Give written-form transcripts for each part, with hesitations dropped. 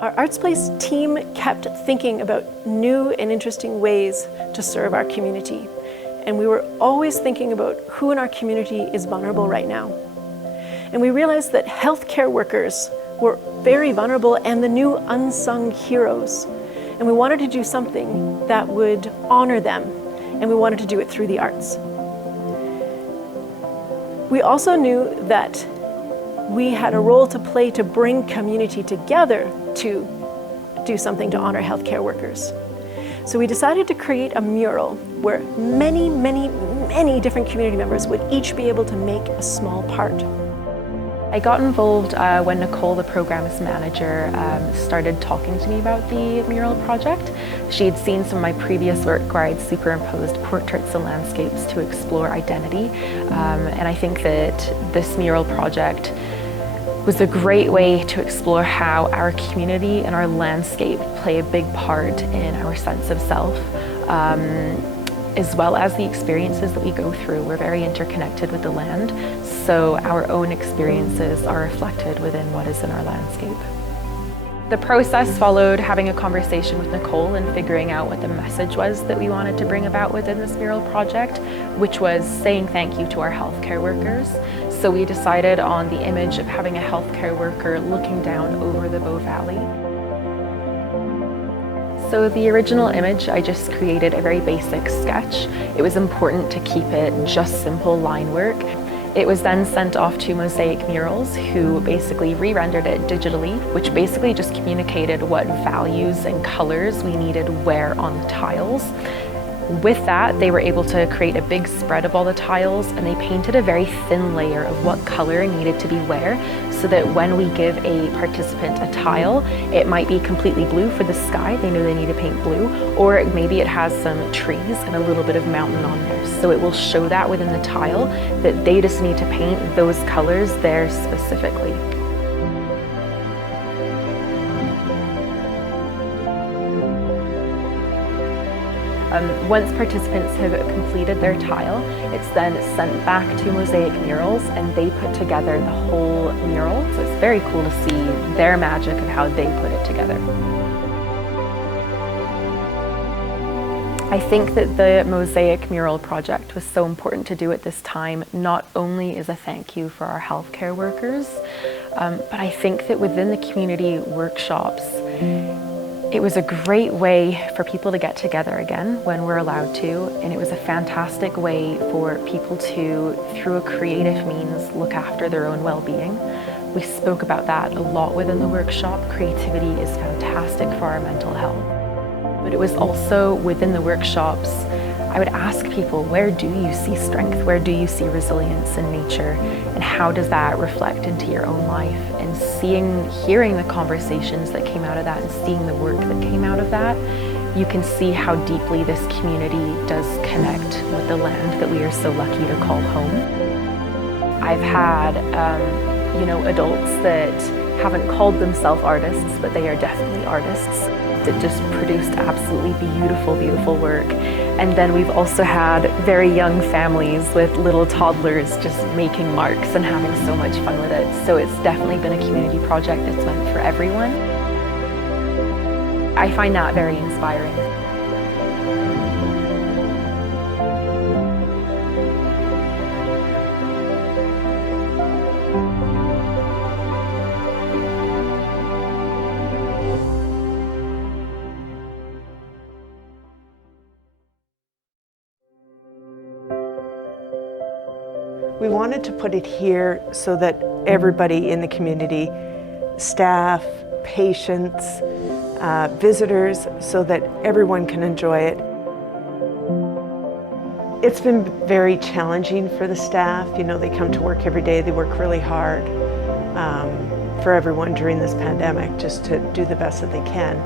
Our artsPlace team kept thinking about new and interesting ways to serve our community. And we were always thinking about who in our community is vulnerable right now. And we realized that healthcare workers were very vulnerable and the new unsung heroes. And we wanted to do something that would honor them, and we wanted to do it through the arts. We also knew that we had a role to play to bring community together to do something to honor healthcare workers. So we decided to create a mural where many, many, many different community members would each be able to make a small part. I got involved when Nicole, the programs manager, started talking to me about the mural project. She had seen some of my previous work where I'd superimposed portraits and landscapes to explore identity. And I think that this mural project was a great way to explore how our community and our landscape play a big part in our sense of self, as well as the experiences that we go through. We're very interconnected with the land, so our own experiences are reflected within what is in our landscape. The process followed having a conversation with Nicole and figuring out what the message was that we wanted to bring about within this mural project, which was saying thank you to our healthcare workers. So we decided on the image of having a healthcare worker looking down over the Bow Valley. So the original image, I just created a very basic sketch. It was important to keep it just simple line work. It was then sent off to Mosaic Murals, who basically re-rendered it digitally, which basically just communicated what values and colors we needed where on the tiles. With that, they were able to create a big spread of all the tiles, and they painted a very thin layer of what color needed to be where, so that when we give a participant a tile, it might be completely blue for the sky, they know they need to paint blue, or maybe it has some trees and a little bit of mountain on there. So it will show that within the tile that they just need to paint those colors there specifically. Once participants have completed their tile, it's then sent back to Mosaic Murals and they put together the whole mural. So it's very cool to see their magic of how they put it together. I think that the Mosaic Mural project was so important to do at this time, not only as a thank you for our healthcare workers, but I think that within the community workshops, it was a great way for people to get together again when we're allowed to, and it was a fantastic way for people to, through a creative means, look after their own well-being. We spoke about that a lot within the workshop. Creativity is fantastic for our mental health. But it was also within the workshops, I would ask people, where do you see strength? Where do you see resilience in nature? And how does that reflect into your own life? And hearing the conversations that came out of that and seeing the work that came out of that, you can see how deeply this community does connect with the land that we are so lucky to call home. I've had, adults that haven't called themselves artists, but they are definitely artists that just produced absolutely beautiful, beautiful work. And then we've also had very young families with little toddlers just making marks and having so much fun with it. So it's definitely been a community project that's meant for everyone. I find that very inspiring. We wanted to put it here so that everybody in the community, staff, patients, visitors, so that everyone can enjoy it. It's been very challenging for the staff. You know, they come to work every day, they work really hard for everyone during this pandemic just to do the best that they can.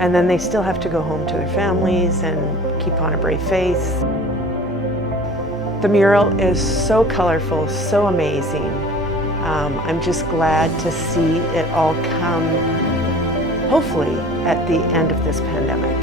And then they still have to go home to their families and keep on a brave face. The mural is so colorful, so amazing. I'm just glad to see it all come, hopefully, at the end of this pandemic.